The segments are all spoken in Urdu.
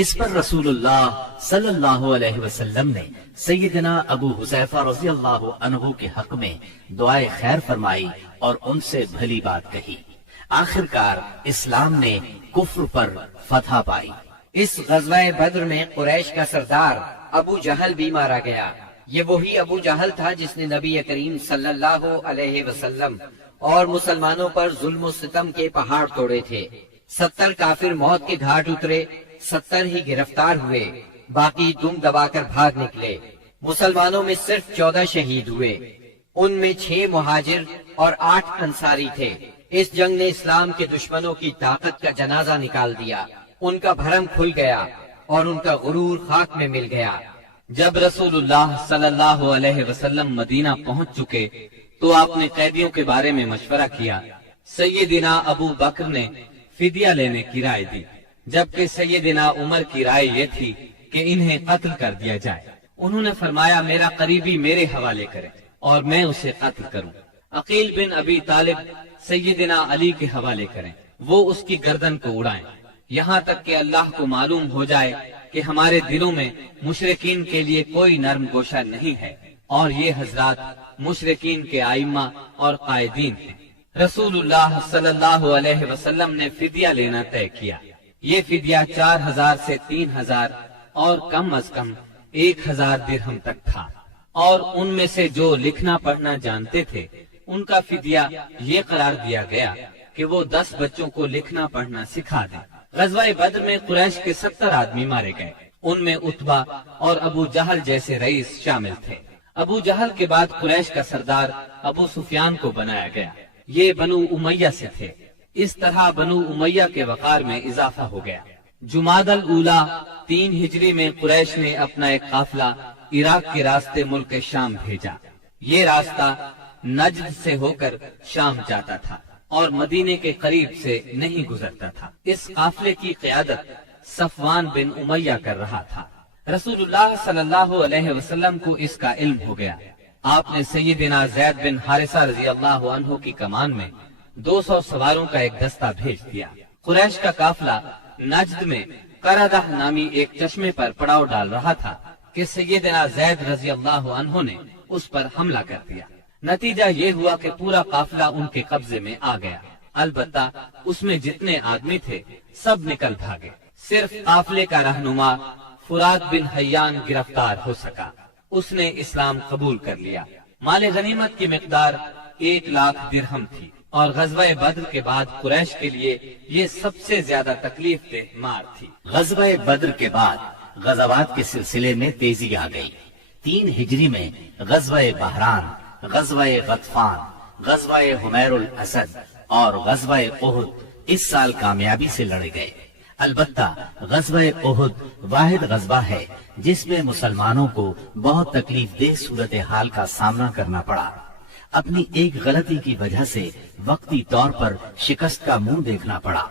اس پر رسول اللہ صلی اللہ علیہ وسلم نے سیدنا ابو حذیفہ رضی اللہ عنہ کے حق میں دعائے خیر فرمائی اور ان سے بھلی بات کہی۔ آخرکار اسلام نے کفر پر فتح پائی۔ اس غزوہ بدر میں قریش کا سردار ابو جہل بھی مارا گیا۔ یہ وہی ابو جہل تھا جس نے نبی کریم صلی اللہ علیہ وسلم اور مسلمانوں پر ظلم و ستم کے پہاڑ توڑے تھے۔ 70 کافر موت کے گھاٹ اترے، 70 ہی گرفتار ہوئے، باقی دم دبا کر بھاگ نکلے۔ مسلمانوں میں صرف 14 شہید ہوئے، ان میں 6 مہاجر اور 8 انصاری تھے۔ اس جنگ نے اسلام کے دشمنوں کی طاقت کا جنازہ نکال دیا، ان کا بھرم کھل گیا اور ان کا غرور خاک میں مل گیا۔ جب رسول اللہ صلی اللہ علیہ وسلم مدینہ پہنچ چکے تو آپ نے قیدیوں کے بارے میں مشورہ کیا۔ سیدنا ابو بکر نے فدیہ لینے کی رائے دی، جبکہ سیدنا عمر کی رائے یہ تھی کہ انہیں قتل کر دیا جائے۔ انہوں نے فرمایا میرا قریبی میرے حوالے کرے اور میں اسے قتل کروں۔ عقیل بن ابی طالب سیدنا علی کے حوالے کریں، وہ اس کی گردن کو اڑائیں، یہاں تک کہ اللہ کو معلوم ہو جائے کہ ہمارے دلوں میں مشرکین کے لیے کوئی نرم گوشہ نہیں ہے، اور یہ حضرات مشرکین کے ائمہ اور قائدین ہیں۔ رسول اللہ صلی اللہ علیہ وسلم نے فدیہ لینا طے کیا۔ یہ فدیہ 4000 سے 3000 اور کم از کم 1000 درہم تک تھا، اور ان میں سے جو لکھنا پڑھنا جانتے تھے ان کا فدیہ یہ قرار دیا گیا کہ وہ 10 بچوں کو لکھنا پڑھنا سکھا دیں۔ غزوہ بدر میں قریش کے 70 آدمی مارے گئے، ان میں عتبہ اور ابو جہل جیسے رئیس شامل تھے۔ ابو جہل کے بعد قریش کا سردار ابو سفیان کو بنایا گیا، یہ بنو امیہ سے تھے۔ اس طرح بنو امیہ کے وقار میں اضافہ ہو گیا۔ جمادی الاولیٰ 3 ہجری میں قریش نے اپنا ایک قافلہ عراق کے راستے ملک شام بھیجا۔ یہ راستہ نجد سے ہو کر شام جاتا تھا اور مدینے کے قریب سے نہیں گزرتا تھا۔ اس قافلے کی قیادت صفوان بن امیہ کر رہا تھا۔ رسول اللہ صلی اللہ علیہ وسلم کو اس کا علم ہو گیا۔ آپ نے سیدنا زید بن حارثہ رضی اللہ عنہ کی کمان میں 200 سواروں کا ایک دستہ بھیج دیا۔ قریش کا قافلہ نجد میں قردہ نامی ایک چشمے پر پڑاؤ ڈال رہا تھا کہ سیدنا زید رضی اللہ عنہ نے اس پر حملہ کر دیا۔ نتیجہ یہ ہوا کہ پورا قافلہ ان کے قبضے میں آ گیا، البتہ اس میں جتنے آدمی تھے سب نکل بھاگے۔ صرف قافلے کا رہنما فرات بن حیان گرفتار ہو سکا، اس نے اسلام قبول کر لیا۔ مال غنیمت کی مقدار 1,00,000 درہم تھی، اور غزوہ بدر کے بعد قریش کے لیے یہ سب سے زیادہ تکلیف دہ مار تھی۔ غزوہ بدر کے بعد غزوات کے سلسلے میں تیزی آ گئی۔ 3 ہجری میں غزوہ بحران، غزوہ غطفان، غزوہ حمیر الاسد اور غزوہ احد اس سال کامیابی سے لڑے گئے۔ البتہ غزوہ احد واحد غزوہ ہے جس میں مسلمانوں کو بہت تکلیف دہ صورتحال کا سامنا کرنا پڑا۔ اپنی ایک غلطی کی وجہ سے وقتی طور پر شکست کا منہ دیکھنا پڑا۔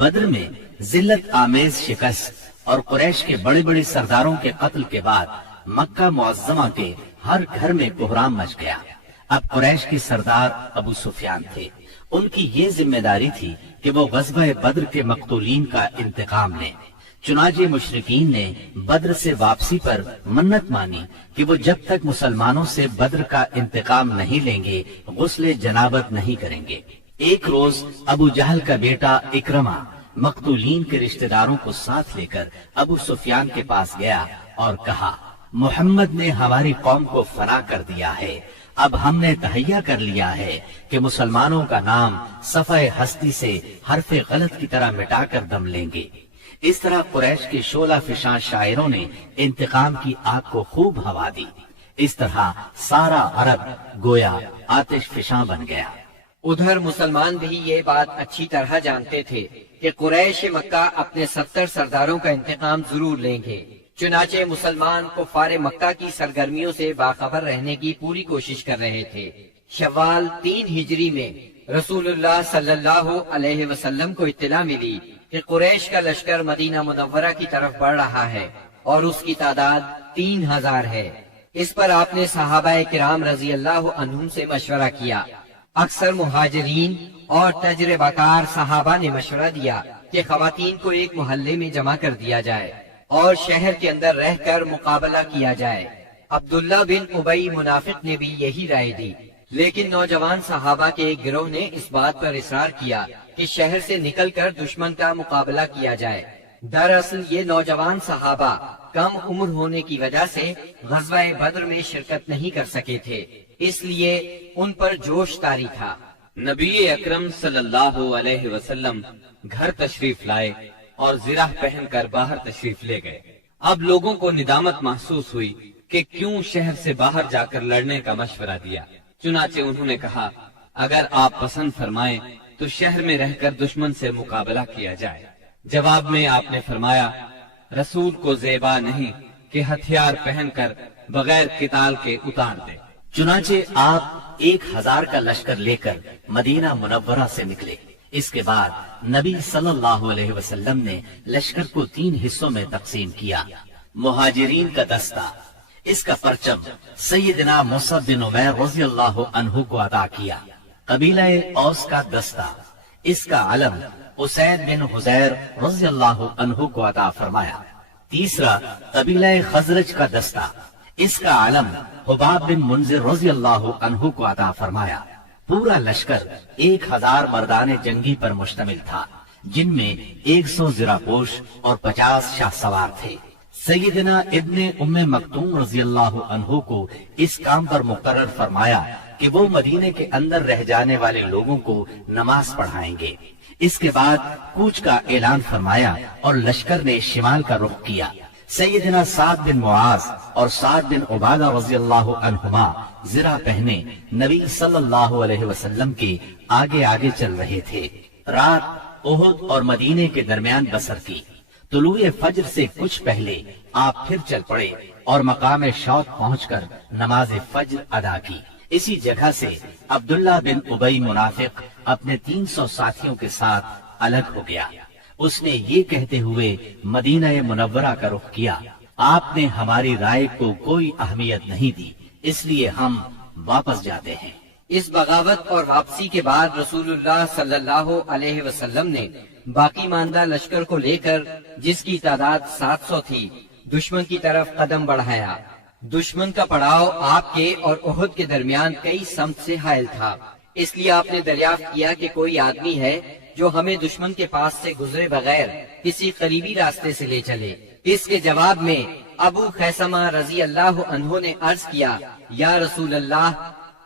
بدر میں ذلت آمیز شکست اور قریش کے بڑے بڑے سرداروں کے قتل کے بعد مکہ معظمہ کے ہر گھر میں بحران مچ گیا۔ اب قریش کے سردار ابو سفیان تھے، ان کی یہ ذمہ داری تھی کہ وہ غزوہ بدر کے مقتولین کا انتقام لیں۔ چنانچہ مشرکین نے بدر سے واپسی پر منت مانی کہ وہ جب تک مسلمانوں سے بدر کا انتقام نہیں لیں گے غسل جنابت نہیں کریں گے۔ ایک روز ابو جہل کا بیٹا اکرمہ مقتولین کے رشتہ داروں کو ساتھ لے کر ابو سفیان کے پاس گیا اور کہا، محمد نے ہماری قوم کو فنا کر دیا ہے، اب ہم نے تہیہ کر لیا ہے کہ مسلمانوں کا نام صفحہ ہستی سے حرف غلط کی طرح مٹا کر دم لیں گے۔ اس طرح قریش کے شعلہ فشاں شاعروں نے انتقام کی آگ کو خوب ہوا دی۔ اس طرح سارا عرب گویا آتش فشاں بن گیا۔ ادھر مسلمان بھی یہ بات اچھی طرح جانتے تھے کہ قریش مکہ اپنے 70 سرداروں کا انتقام ضرور لیں گے۔ چنانچہ مسلمان کفار مکہ کی سرگرمیوں سے باخبر رہنے کی پوری کوشش کر رہے تھے۔ شوال 3 ہجری میں رسول اللہ صلی اللہ علیہ وسلم کو اطلاع ملی کہ قریش کا لشکر مدینہ منورہ کی طرف بڑھ رہا ہے اور اس کی تعداد 3000 ہے۔ اس پر آپ نے صحابہ کرام رضی اللہ عنہم سے مشورہ کیا۔ اکثر مہاجرین اور تجربہ کار صحابہ نے مشورہ دیا کہ خواتین کو ایک محلے میں جمع کر دیا جائے اور شہر کے اندر رہ کر مقابلہ کیا جائے۔ عبداللہ بن ابی منافق نے بھی یہی رائے دی، لیکن نوجوان صحابہ کے ایک گروہ نے اس بات پر اصرار کیا کہ شہر سے نکل کر دشمن کا مقابلہ کیا جائے۔ دراصل یہ نوجوان صحابہ کم عمر ہونے کی وجہ سے غزوہ بدر میں شرکت نہیں کر سکے تھے، اس لیے ان پر جوش طاری تھا۔ نبی اکرم صلی اللہ علیہ وسلم گھر تشریف لائے اور زرہ پہن کر باہر تشریف لے گئے۔ اب لوگوں کو ندامت محسوس ہوئی کہ کیوں شہر سے باہر جا کر لڑنے کا مشورہ دیا۔ چنانچہ انہوں نے کہا، اگر آپ پسند فرمائیں تو شہر میں رہ کر دشمن سے مقابلہ کیا جائے۔ جواب میں آپ نے فرمایا، رسول کو زیبا نہیں کہ ہتھیار پہن کر بغیر قتال کے اتار دے۔ چنانچہ آپ 1000 کا لشکر لے کر مدینہ منورہ سے نکلے۔ اس کے بعد نبی صلی اللہ علیہ وسلم نے لشکر کو 3 حصوں میں تقسیم کیا۔ مہاجرین کا دستہ، اس کا پرچم سیدنا مصعب بن عمیر رضی اللہ عنہ کو عطا کیا۔ قبیلہ اوس کا دستہ، اس کا علم اسید بن حذیر رضی اللہ عنہ کو عطا فرمایا۔ تیسرا قبیلہ خزرج کا دستہ، اس کا علم حباب بن منذر رضی اللہ عنہ کو عطا فرمایا۔ پورا لشکر 1000 مردان جنگی پر مشتمل تھا، جن میں 100 زرہ پوش اور 50 شاہ سوار تھے۔ سیدنا ابن ام مکتوم رضی اللہ عنہ کو اس کام پر مقرر فرمایا کہ وہ مدینے کے اندر رہ جانے والے لوگوں کو نماز پڑھائیں گے۔ اس کے بعد کوچ کا اعلان فرمایا اور لشکر نے شمال کا رخ کیا۔ سیدنا سعد بن معاذ اور سعد بن عبادہ رضی اللہ عنہما زرہ پہنے نبی صلی اللہ علیہ وسلم کے آگے آگے چل رہے تھے۔ رات احد اور مدینے کے درمیان بسر کی۔ طلوع فجر سے کچھ پہلے آپ پھر چل پڑے اور مقام شوق پہنچ کر نماز فجر ادا کی۔ اسی جگہ سے عبداللہ بن ابی منافق اپنے 300 ساتھیوں کے ساتھ الگ ہو گیا۔ اس نے یہ کہتے ہوئے مدینہ منورہ کا رخ کیا، آپ نے ہماری رائے کو کوئی اہمیت نہیں دی، اس لیے ہم واپس جاتے ہیں۔ اس بغاوت اور واپسی کے بعد رسول اللہ صلی اللہ علیہ وسلم نے باقی ماندہ لشکر کو لے کر، جس کی تعداد 700 تھی، دشمن کی طرف قدم بڑھایا۔ دشمن کا پڑاؤ آپ کے اور احد کے درمیان کئی سمت سے حائل تھا، اس لیے آپ نے دریافت کیا کہ کوئی آدمی ہے جو ہمیں دشمن کے پاس سے گزرے بغیر کسی قریبی راستے سے لے چلے۔ اس کے جواب میں ابو خیثمہ رضی اللہ عنہ نے عرض کیا، یا رسول اللہ،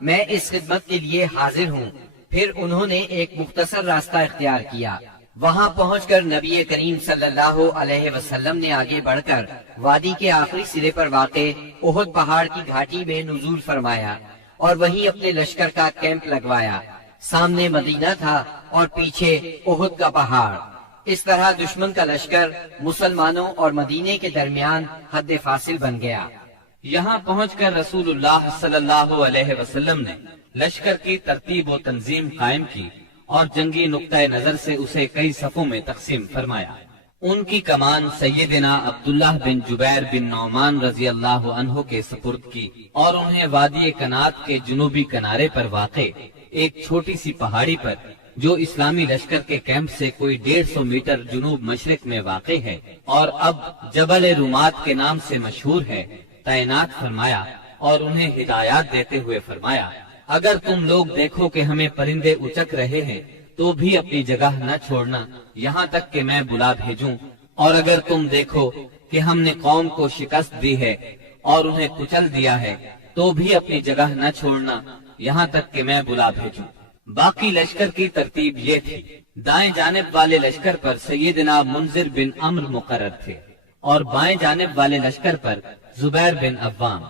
میں اس خدمت کے لیے حاضر ہوں۔ پھر انہوں نے ایک مختصر راستہ اختیار کیا۔ وہاں پہنچ کر نبی کریم صلی اللہ علیہ وسلم نے آگے بڑھ کر وادی کے آخری سرے پر واقع احد پہاڑ کی گھاٹی میں نزول فرمایا اور وہیں اپنے لشکر کا کیمپ لگوایا۔ سامنے مدینہ تھا اور پیچھے احد کا پہاڑ۔ اس طرح دشمن کا لشکر مسلمانوں اور مدینے کے درمیان حد فاصل بن گیا۔ یہاں پہنچ کر رسول اللہ صلی اللہ علیہ وسلم نے لشکر کی ترتیب و تنظیم قائم کی اور جنگی نقطۂ نظر سے اسے کئی صفوں میں تقسیم فرمایا۔ ان کی کمان سیدنا عبداللہ بن جبیر بن نعمان رضی اللہ عنہ کے سپرد کی اور انہیں وادی کنات کے جنوبی کنارے پر واقع ایک چھوٹی سی پہاڑی پر، جو اسلامی لشکر کے کیمپ سے کوئی 150 میٹر جنوب مشرق میں واقع ہے اور اب جبل رومات کے نام سے مشہور ہے، تعینات فرمایا اور انہیں ہدایات دیتے ہوئے فرمایا، اگر تم لوگ دیکھو کہ ہمیں پرندے اچک رہے ہیں تو بھی اپنی جگہ نہ چھوڑنا یہاں تک کہ میں بلا بھیجوں، اور اگر تم دیکھو کہ ہم نے قوم کو شکست دی ہے اور انہیں کچل دیا ہے تو بھی اپنی جگہ نہ چھوڑنا یہاں تک کہ میں بلا بھیجوں۔ باقی لشکر کی ترتیب یہ تھی، دائیں جانب والے لشکر پر سیدنا منذر بن عمرو مقرر تھے اور بائیں جانب والے لشکر پر زبیر بن عوام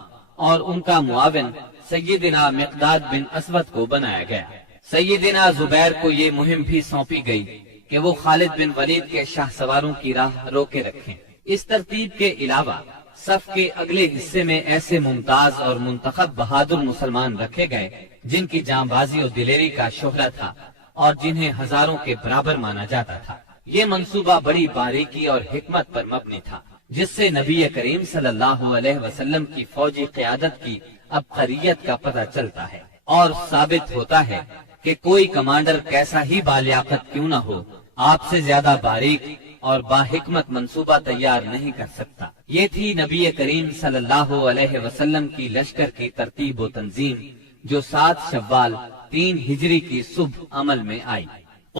اور ان کا معاون سیدنا مقداد بن اسود کو بنایا گیا۔ سیدنا زبیر کو یہ مہم بھی سونپی گئی کہ وہ خالد بن ولید کے شاہ سواروں کی راہ روکے رکھیں۔ اس ترتیب کے علاوہ صف کے اگلے حصے میں ایسے ممتاز اور منتخب بہادر مسلمان رکھے گئے جن کی جاں بازی اور دلیری کا شہرہ تھا اور جنہیں ہزاروں کے برابر مانا جاتا تھا۔ یہ منصوبہ بڑی باریکی اور حکمت پر مبنی تھا، جس سے نبی کریم صلی اللہ علیہ وسلم کی فوجی قیادت کی عبقریت کا پتہ چلتا ہے اور ثابت ہوتا ہے کہ کوئی کمانڈر کیسا ہی بالیاقت کیوں نہ ہو، آپ سے زیادہ باریک اور باحکمت منصوبہ تیار نہیں کر سکتا۔ یہ تھی نبی کریم صلی اللہ علیہ وسلم کی لشکر کی ترتیب و تنظیم، جو 7 شوال 3 ہجری کی صبح عمل میں آئی۔